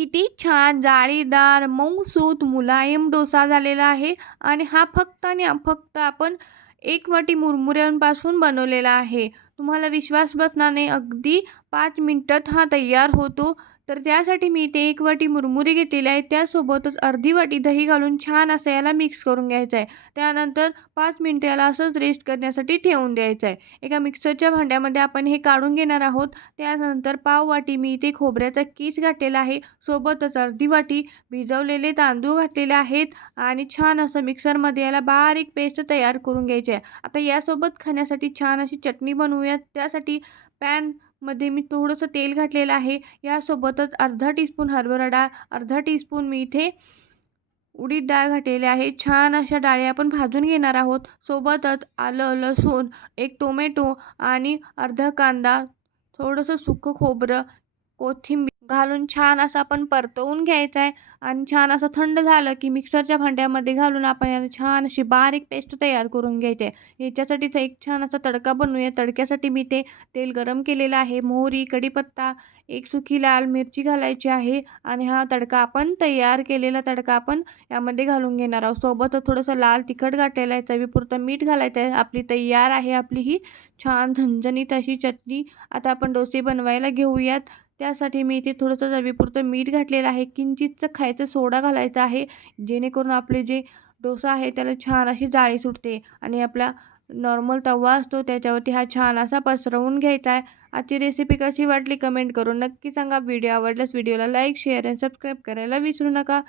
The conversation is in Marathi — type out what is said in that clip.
किती छान जाळीदार, मऊसूत, मुलायम डोसा झालेला आहे आणि हा फक्त आणि फक्त आपण 1 वाटी मुरमुऱ्यांपासून बनवलेला आहे. तुम्हाला विश्वास बसणार नाही, अगदी 5 मिनिटात हा तयार होतो. तर त्यासाठी मी इथे 1 वाटी मुरमुरे घेतलेले आहेत. त्यासोबतच अर्धी वाटी दही घालून छान असं याला मिक्स करून घ्यायचं आहे. त्यानंतर 5 मिनिटं याला असंच रेस्ट करण्यासाठी ठेवून द्यायचं आहे. एका मिक्सरच्या भांड्यामध्ये आपण हे काढून घेणार आहोत. त्यानंतर पाव वाटी मी इथे खोबऱ्याचा कीस घातलेला आहे. सोबतच अर्धी वाटी भिजवलेले तांदूळ घातलेले आहेत आणि छान असं मिक्सरमध्ये याला बारीक पेस्ट तयार करून घ्यायची आहे. आता यासोबत खाण्यासाठी छान अशी चटणी बनवूयात. त्यासाठी पॅनमध्ये मी थोडंसं तेल घातलेलं आहे. यासोबतच अर्धा टीस्पून हरभरा डाळ, अर्धा टीस्पून मी इथे उडीद डाळ घातलेली आहे. छान अशा डाळी आपण भाजून घेणार आहोत. सोबतच आलं, लसूण, 1 टोमॅटो आणि अर्धा कांदा, थोडंसं सुकं खोबरं, कोथिंबीर घालून छान असं आपण परतवून घ्यायचं आहे आणि छान असं थंड झालं की मिक्सरच्या भांड्यामध्ये घालून आपण याला छान अशी बारीक पेस्ट तयार करून घ्यायची आहे. याच्यासाठीच एक छान असा तडका बनवूया. तडक्यासाठी मी ते तेल गरम केलेलं आहे. मोहरी, कढीपत्ता, 1 सुकी लाल मिरची घालायची आहे आणि हा तडका आपण तयार केलेला तडका आपण यामध्ये घालून घेणार आहोत. सोबतच थोडंसं लाल तिखट घातलेलं आहे. चवीपुरतं मीठ घालायचं आहे. आपली तयार आहे आपली ही छान झणझणीत अशी चटणी. आता आपण डोसे बनवायला घेऊयात. त्यासाठी मी इथे थोडंसं चवीपुरतं मीठ घातलेलं आहे. किंचितचं खायचा सोडा घालायचा आहे. जेणेकरून आपले जे डोसा आहे त्याला छान अशी जाळी सुटते आणि आपला नॉर्मल तवा असतो त्याच्यावरती हा छान असा पसरवून घ्यायचा आहे. आजची रेसिपी कशी वाटली कमेंट करून नक्की सांगा. व्हिडिओ आवडल्यास व्हिडिओला लाईक, शेअर आणि सबस्क्राईब करायला विसरू नका.